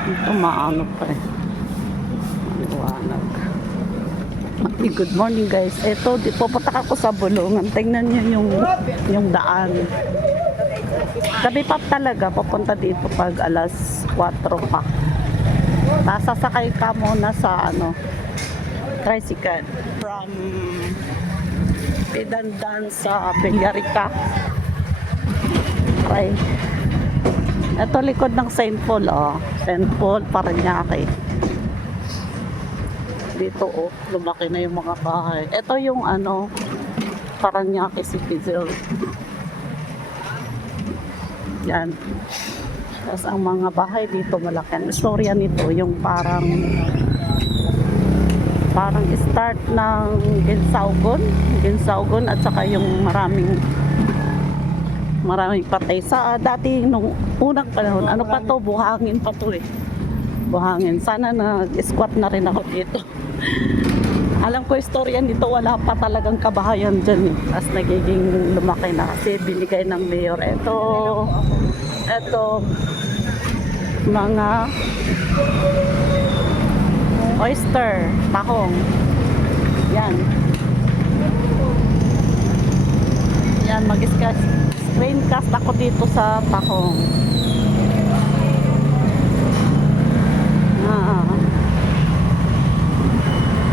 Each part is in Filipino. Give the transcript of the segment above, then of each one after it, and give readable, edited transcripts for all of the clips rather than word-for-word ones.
Ito maano pa eh. Maliwanag. Good morning guys. Ito, pupunta ako sa Bulungan. Tingnan niyo yung daan. Gabi pa talaga, pupunta dito pag alas 4 pa. Sasakay ka muna sa tricycle from Pidandan sa Villarica. Try. Ito likod ng St. Paul, St. Paul, Parañaque. Dito, lumaki na yung mga bahay. Ito yung Parañaque Citizen. Yan. Tapos ang mga bahay dito malaki. Ang istorya nito, yung parang start ng Ginsaogon at saka yung maraming patay sa dati nung unang panahon. Ano pa to? Buhangin pa to eh. Buhangin. Sana nag-squat na rin ako dito. Alam ko istorya nito, wala pa talagang kabahayan dyan eh. Tapos nagiging lumaki na kasi binigay ng mayor. Ito mga oyster, tahong. Yan. Yan, mag-screencast ako dito sa tahong.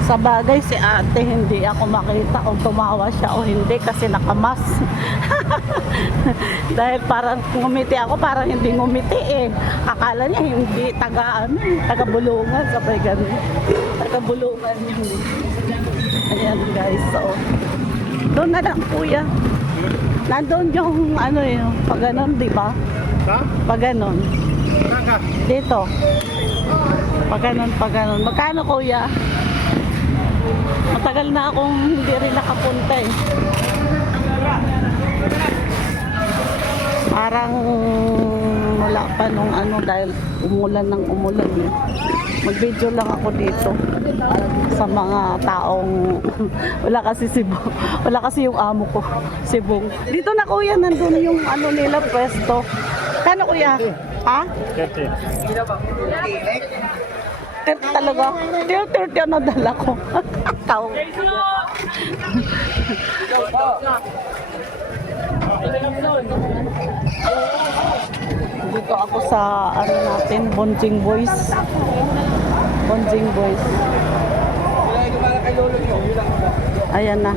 Sa bagay si ate, hindi ako makita kung tumawa siya o hindi kasi nakamas. Dahil parang ngumiti ako, parang hindi ngumiti eh. Akala niya hindi taga-Bulungan, sabay ganun. Taga-Bulungan yun. Ayan guys, so doon na lang kuya. Nandun yung pag ganon, di ba? Pag ganon. Dito. Pag ganon. Magkano kuya? Matagal na akong hindi rin nakapunta eh. Parang wala pa nung dahil umulan eh. Mag-video lang ako dito sa mga taong wala kasi yung amo ko, Sibong. Dito na kuya, nandun yung nila pwesto. Kano kuya? Ha? 30 talaga. 30 na dala ko. Tao. Dito ako sa natin, Bonjing Boys. Ayan na.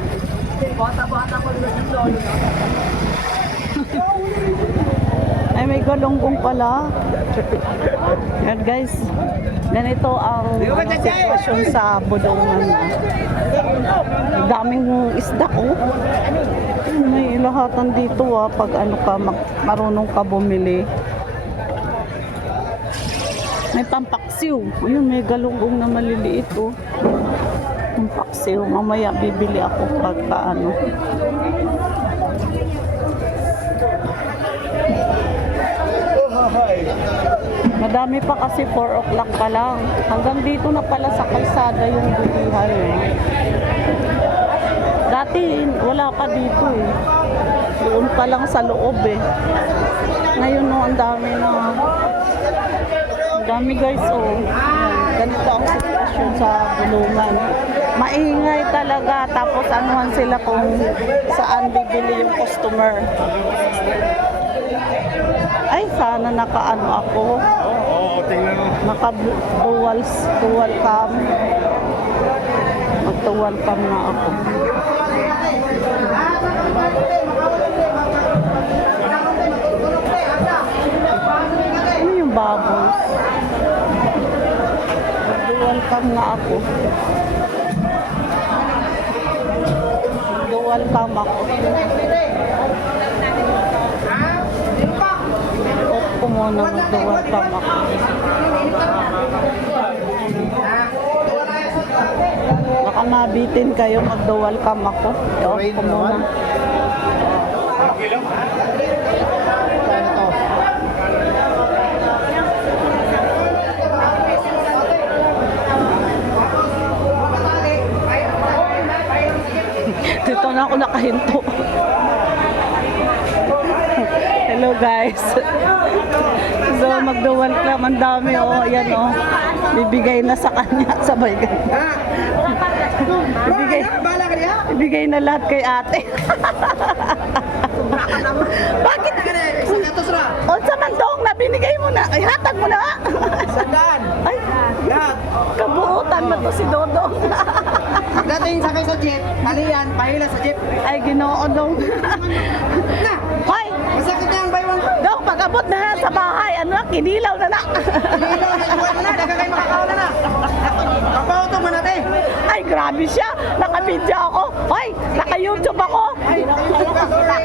Ay, may galunggong pala. Yan guys. Ganito ang sitwasyon sa Bulungan. Daming isda ko. May lahatan dito pag marunong ka bumili. May pampaksiw. Ayun, may galunggong na maliliit pampaksiw. Mamaya bibili ako pagka Madami pa kasi 4 o'clock pa lang. Hanggang dito na pala sa kalsada yung bilihan. Dati wala pa dito eh. Doon pa lang sa loob eh. Ngayon ang dami na. Ang dami guys Ganito ang sitwasyon sa Bulungan. Maingay talaga. Tapos anuhan sila kung saan bibili yung customer. Ay, sana ako. Tingnan mo. Naka-dual cam. Mag-dual cam na ako. Ano yung baboy? Mag-dual cam na ako. Mag-dual cam ako. Ko muna mag-dual cam ako. Baka mabitin kayo, mag-dual cam ako. Off ko muna. Dito na ako nakahinto. Hello guys. So magdo-welcome, ang dami oh, ayan oh. Bibigay na sa kanya, sabay ganun. Ibigay na lahat kay ate. Bakit? O sa mandong na binigay mo na. Ay, hatag mo na. Sandaan. Ay, Lahat. kabuutan mo to si Dodong. Dating sakay sa jeep, talian, pahila sa jeep. Ay, ginoo dong. Na! Hoy, Masakit na ang baywang ko. dong, pag-abot na sa bahay, ano na, kinilaw na na. Hilo, nagbuwan mo na, daga kayo makakaula na. Kapauto mo natin. Ay, grabe siya. Naka-video ako. Hoy, naka-YouTube ako.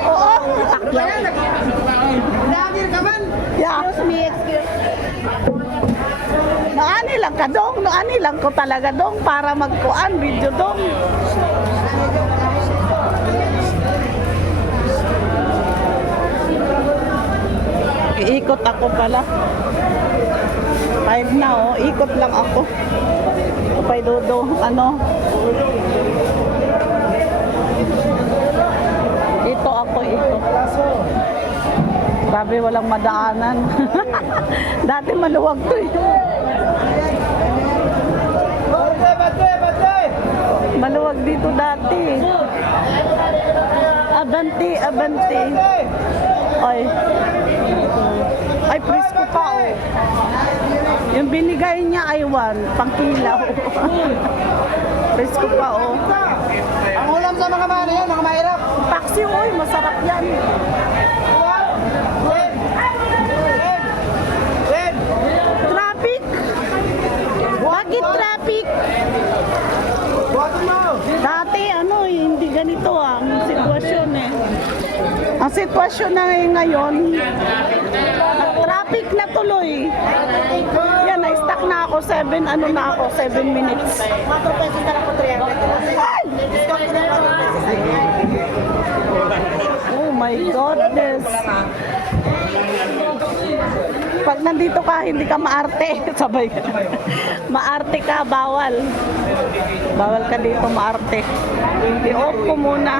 Oo. Vlogger ka man. Yeah. Naani lang ka dong, naani lang ko talaga dong para magkuan video dong. Iikot ako pala. 5 na oh, ikot lang ako. Upay dodo, ano? Ito ako, ikot. Grabe, walang madaanan. Dati maluwag to eh. Maluwag dito dati. Abante, abante. Ay. Ay, presko pa oh. Yung binigay niya ay 1, pangkilaw. Presko pa oh. Ang ulam sa mga mana yan, mga mahirap. Taxi oy, masarap yan. Traffic. Bakit traffic? Buhatin mo. Dati ano, hindi ganito ang sitwasyon eh. Ang sitwasyon na ngayon, traffic na tuloy. Yan, na-stuck na ako 7, ano na ako, 7 minutes. 4 pesos na lang po 300. Ay! Discount ko na lang 4 pesos. Oh my goodness. Pag nandito ka, hindi ka maarte. Sabay ka. Maarte ka, bawal. Bawal ka dito maarte. I-off ko muna.